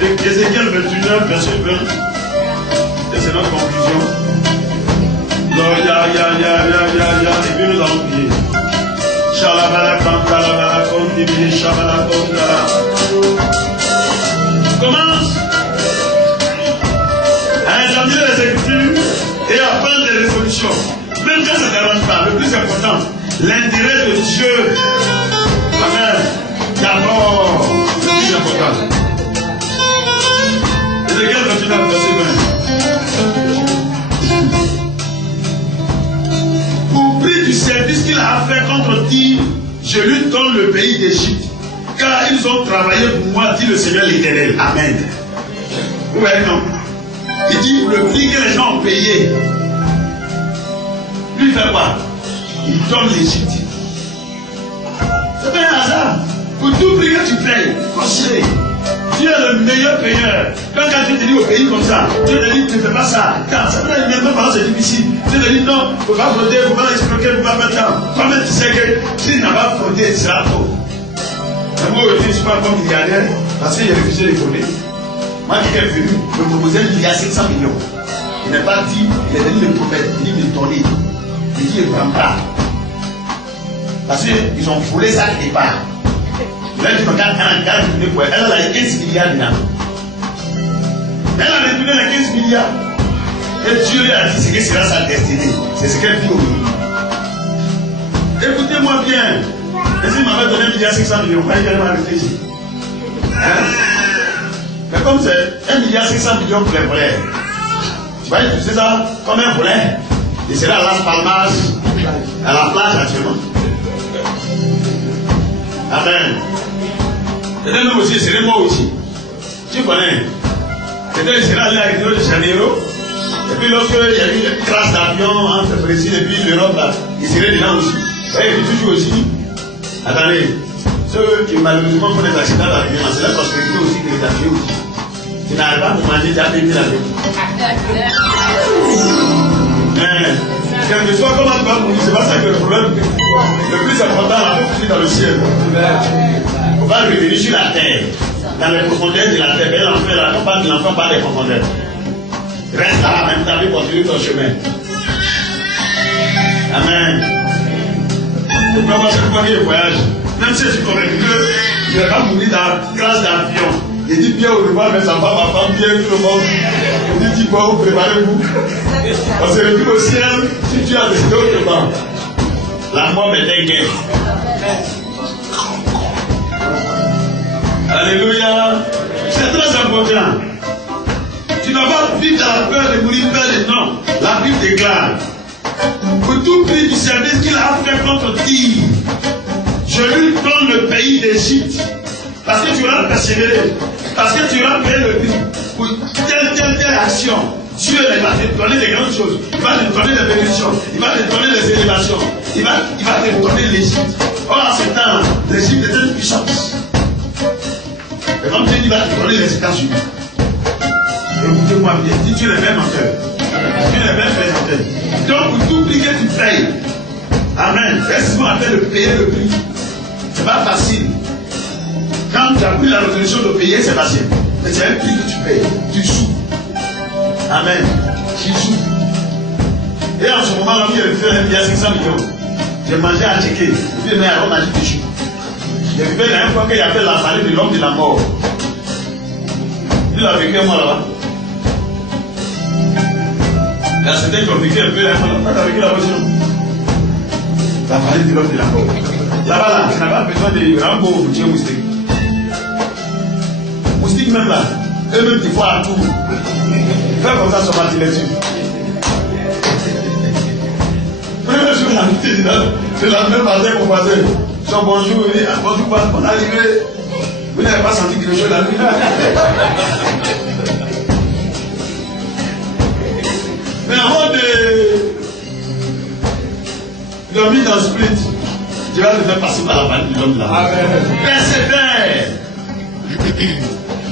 Ézéchiel 29, verset 20. Et c'est notre conclusion. Et puis nous allons prier. Commence à examiner les Écritures et à prendre des résolutions. Même quand ça ne dérange pas, le plus important, l'intérêt de Dieu. Amen. D'abord, le plus important. Ézéchiel 29, verset 20. Pour prix du service qu'il a fait contre Tyr, je lui donne le pays d'Égypte. Car ils ont travaillé pour moi, dit le Seigneur l'Éternel. Amen. Vous voyez, non? Il dit le prix que les gens ont payé. Lui, il fait quoi? Il donne l'Égypte. C'est pas un hasard. Pour tout prix que tu payes, considère. Dieu est le meilleur payeur. Quand Dieu te dit au pays comme ça, Dieu te dit ne fais pas ça. Quand ça peut être même c'est difficile. Dieu te dit non, il ne faut pas frauder, il ne faut pas exploiter, il ne faut pas mettre ça. Toi-même tu sais que s'il n'a pas fraudé, c'est la faute. Moi je ne suis pas comme milliardaire parce qu'il a refusé de frauder. Moi qui est venu me proposer il y a 500 millions. Il n'a pas dit, il a donné le prophète, il dit de donner. Il dit il ne prend pas. Parce qu'ils ont volé ça quelque part. Là, tu regardes elle a les 15 milliards dedans. Elle a retourné les 15 milliards. Et Dieu lui a dit ce que sera sa destinée. C'est ce qu'elle dit au milieu. Écoutez-moi bien. Et s'il m'avait donné 1,5 milliard, elle m'a réfléchi. Mais comme c'est 1,5 milliard pour les volets, tu vas utiliser ça comme un volet. Et c'est là à Las Palmas, à la plage actuellement. Amen. Peut-être nous aussi, c'est moi aussi. Tu connais. Peut-être il sera allé à Rio de Janeiro. Et puis lorsqu'il y a eu une crash d'avion entre le Brésil et puis l'Europe, là, il serait dedans aussi. Et puis toujours aussi. Attendez. Ceux qui malheureusement font des accidents d'avion, c'est la prospérité aussi que les avions aussi. Tu n'arrives pas à nous manger, tu as payé l'avion. Quel que soit comment tu vas mourir, c'est pas ça que le problème. Le plus important, la pauvreté dans le ciel. On va revenir sur la terre, dans les profondeurs de la terre. Mais l'enfer, là, on parle de l'enfant, pas des profondeurs. Reste là, même ta vie, continue ton chemin. Amen. Pourquoi moi, chaque fois qu'il voyage, même si je suis convaincu que je ne vais pas mourir dans grâce d'avion. Il dit bien au revoir, mes enfants, ma femme, bien tout le monde. Il dit quoi, vous préparez-vous. On se retrouve au ciel si tu as décidé autrement. La mort m'était gaine. Alléluia. C'est très important. Tu ne vas pas vivre dans la peur de mourir, peur de non. La Bible déclare pour tout prix du service qu'il a fait contre Tyr, je lui donne le pays d'Égypte. Parce que tu auras persévéré. Parce que tu auras payé le prix pour telle action. Dieu va te donner des grandes choses. Il va te donner des bénédictions. Il va te donner des élévations. Il va te donner l'Égypte. Or, à ce temps, l'Égypte était une puissance. Et comme Dieu dit, il va te donner les États-Unis. Écoutez-moi bien. Si tu es le même menteur, tu es le même présenteur. Donc, pour tout prix que tu payes, amen. Reste-moi à faire de payer le prix. Ce n'est pas facile. Quand tu as pris la résolution de payer, c'est facile. Mais c'est un prix que tu payes. Tu souffres. Amen. Tu souffres. Et en ce moment, là, il y a 500 millions. J'ai mangé à checker. Et puis, il m'a dit péché. J'ai vu la dernière fois qu'il y avait la vallée de l'homme de la mort. Il a vécu un mois là-bas. Là, c'était qu'on vécu un peu là-bas. Tu as vécu là-bas, sinon. La vallée de l'homme de la mort. Là-bas, là, tu n'as pas besoin de Rambo ou de moustique. Moustique même là. Eux-mêmes, ils font à tout. Fais comme ça, sur ma dessus. Premier jour, c'est la même matin qu'on passait. Son bonjour, bonjour, on est arrivé. Vous n'avez pas senti quelque chose la nuit. Mais avant de dormir dans le split, Dieu va te faire passer par la vallée de l'homme là. Persévère.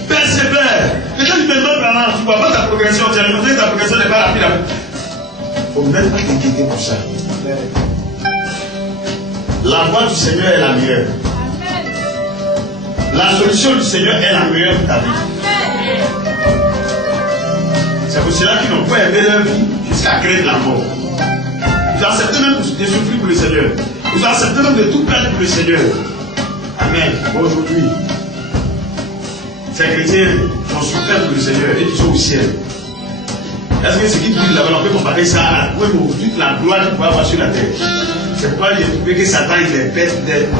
Persévère. Mais quand tu te demandes par là, tu ne vois pas ta progression. Tu as montré que ta progression n'est pas rapide. Il ne faut même pas t'inquiéter pour ça. La voie du Seigneur est la meilleure. La solution du Seigneur est la meilleure pour ta vie. C'est pour cela qu'ils n'ont pas aimé leur vie jusqu'à créer la mort. Ils ont accepté même de souffrir pour le Seigneur. Ils ont accepté même de tout perdre pour le Seigneur. Amen. Aujourd'hui, ces chrétiens qui ont souffert pour le Seigneur et qui sont au ciel. Est-ce que ce qui dit là-bas, on peut comparer ça à toute la gloire qu'il peut avoir sur la terre? C'est pourquoi il a trouvé que Satan il est bête d'être.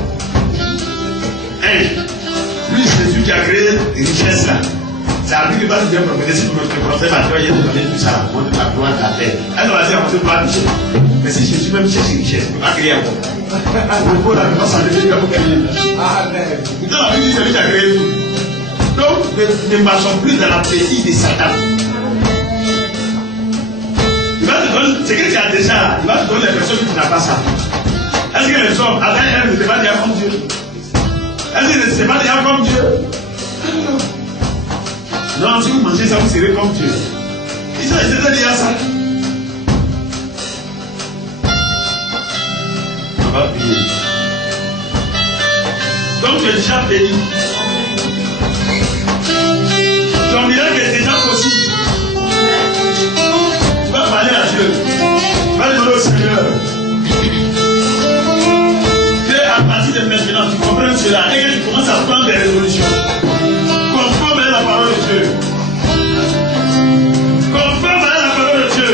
Lui, c'est celui qui a créé les richesses là. C'est à lui que va se dire prophétie pour notre prophète Matthieu, il a donné tout ça, pour la gloire de la terre. Elle va dire, on ne peut pas toucher. Mais si Jésus même cherche les richesses, il ne peut pas créer encore. Le pauvre là, il va s'en lever comme créer. Amen. Pourtant, la Bible dit, c'est lui qui a créé tout. Donc, ne marchons plus dans l'appétit de Satan. Il va te donner ce que tu as déjà, il va te donner l'impression que tu n'as pas ça. Est-ce que les hommes, Adam et Ève ne s'est pas déjà comme Dieu? Est-ce qu'ils ne s'est pas déjà comme Dieu? Non, si vous mangez ça, vous serez comme Dieu. Ils étaient déjà ça. On va prier. Donc tu es déjà béni. Ton miracle est déjà possible. Tu vas parler à Dieu. Tu vas demander au Seigneur. À partir de maintenant, tu comprends cela et que tu commences à prendre des résolutions. Conforme à la parole de Dieu. Conforme à la parole de Dieu.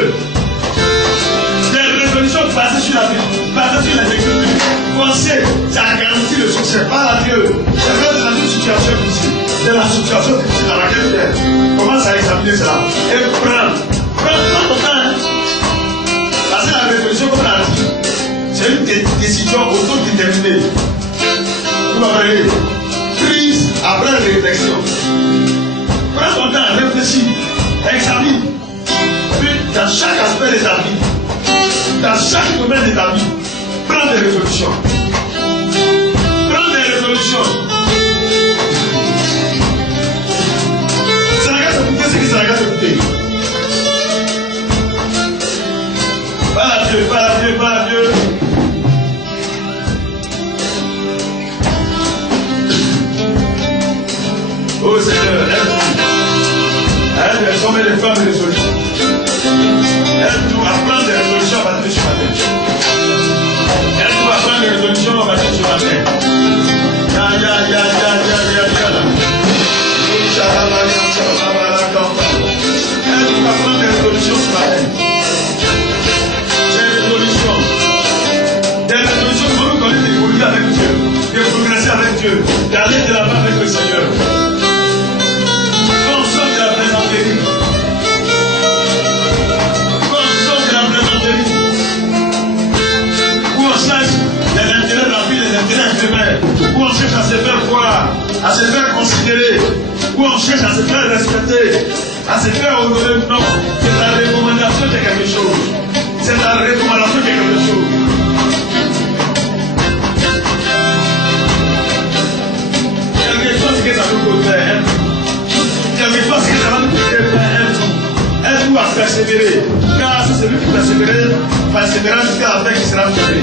Des résolutions basées sur la Bible, basées sur les Écritures. Pensez, ça garantit le succès. Parle à Dieu. C'est vrai dans une situation difficile. C'est la situation difficile dans laquelle tu es. Commence à examiner cela. Et prends ton temps. Parce que la résolution, comme on a dit, c'est une décision autodéterminée. Vous m'avez prise après réflexion. Prends ton temps, réfléchis, examine. Puis, dans chaque aspect de ta vie, dans chaque domaine de ta vie, prends des résolutions. Prends des résolutions. Ça regarde s'écouter ce qui ça regarde s'écouter. Parle à Dieu, parle à Dieu, parle à Dieu. Oh Seigneur, aide-nous. Aide les hommes et les femmes résolues. Aide-nous à prendre des résolutions à partir de ce matin. Aide-nous à prendre des résolutions à partir de ce matin. Aide-nous à prendre des résolutions ce matin. Des résolutions pour nous connaître d'évoluer avec Dieu, de progresser avec Dieu, d'aller de l'avant avec le Seigneur. Où on cherche à se faire voir, à se faire considérer, où on cherche à se faire respecter, à se faire honorer. Non, c'est la recommandation de quelque chose. C'est la recommandation de quelque chose. Quelque chose que ça nous coûte faire. Quelque chose que ça va nous coûter faire. Aide-nous à persévérer. Car c'est celui qui persévérera jusqu'à la fin qui sera sauvé.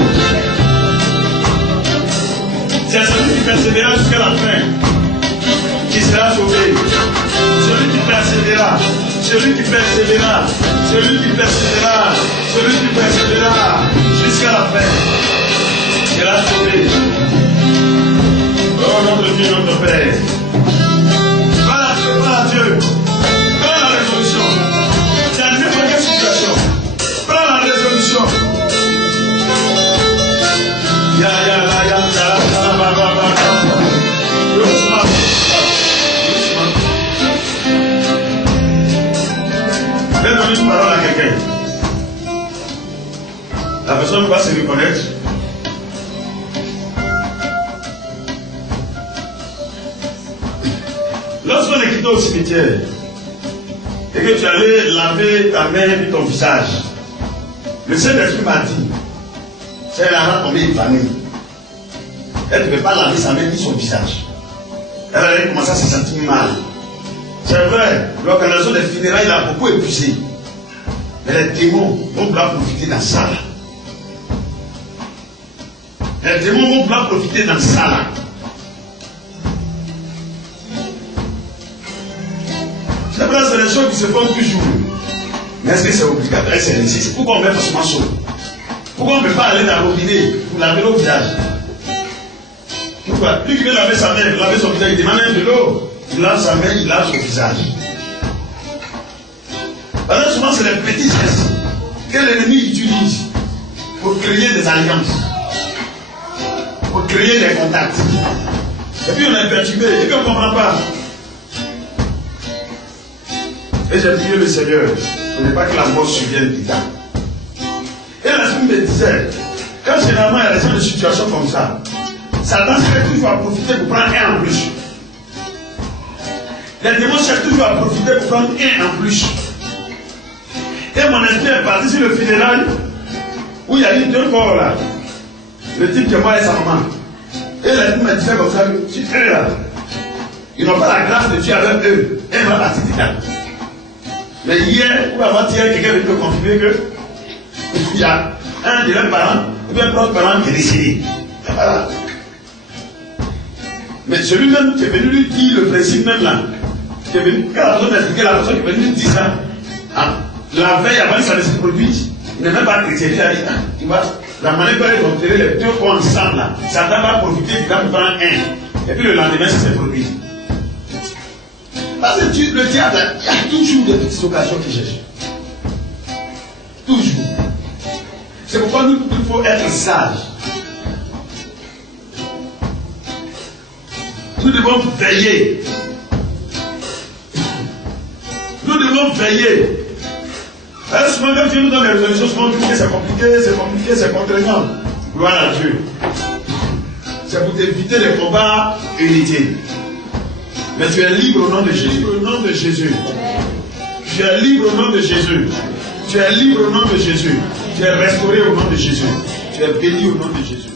C'est celui qui persévérera jusqu'à la fin qui sera sauvé. Celui qui persévérera, celui qui persévérera, celui qui persévérera, celui qui persévérera jusqu'à la fin sera sauvé. Oh notre Dieu, notre Père. Parle à Dieu. Prends la résolution. Dans n'importe quelle situation. Prends la résolution. Fais donner une parole à quelqu'un. La personne va se reconnaître. Lorsqu'on est quitté au cimetière et que tu allais laver ta main et ton visage, le Saint-Esprit m'a dit, c'est la main tombée épanouie. Elle ne peut pas laver sa main ni son visage. Elle allait commencer à se sentir mal. C'est vrai, l'organisation des funérailles il a beaucoup épuisé. Mais les démons vont vouloir profiter dans ça. Les démons vont vouloir profiter dans ça. C'est vrai, c'est des choses qui se font toujours. Mais est-ce que c'est obligatoire? C'est nécessaire. Pourquoi on met forcément chaud? Pourquoi on ne peut pas aller dans le robinet pour laver le visage? Pourquoi? Lui qui veut laver sa main, laver son visage, il demande de l'eau. Il lave sa main, il lave son visage. Alors souvent, c'est les petits gestes que l'ennemi utilise pour créer des alliances, pour créer des contacts. Et puis on est perturbé, et puis on ne comprend pas. Et j'ai prié le Seigneur, ce n'est pas que la mort survienne plus tard. Et l'esprit me disait, quand généralement il y a des gens de situations comme ça, Satan cherche toujours à profiter pour prendre un en plus. Les démons cherchent toujours à profiter pour prendre un en plus. Et mon esprit est parti sur le funérail où il y a eu 2 corps là. Le type qui est mort et sa maman. Et l'esprit me disait comme ça, si eux là, ils n'ont pas la grâce de Dieu avec eux, et ils vont partir du temps. Mais hier, ou avant-hier, quelqu'un veut me confirmer que il y a un de leurs parents, ou bien un autre parent qui est décédé. Voilà. Mais celui-même qui est venu lui dire le principe même là, qui est venu, quand la personne m'expliquait, la personne qui est venue lui dire ça, hein, la veille avant que ça ne se produise, il n'est même pas chrétien, il a dit, hein, tu vois, la manière dont ils ont tiré les 2 corps ensemble là, Satan va profiter du temps pour prendre un, et puis le lendemain ça se produit. Parce que le diable, il y a toujours des petites occasions qu'il cherche. Toujours. C'est pourquoi nous, il faut être sages. Nous devons veiller. Nous devons veiller. Alors, souvent, quand Dieu nous donne les résolutions, souvent on dit que c'est compliqué, c'est contraignant. Gloire à Dieu. C'est pour éviter les combats inutiles. Mais tu es libre au nom de Jésus. Au nom de Jésus. Tu es libre au nom de Jésus. Tu es libre au nom de Jésus. Tu es restauré au nom de Jésus. Tu es béni au nom de Jésus.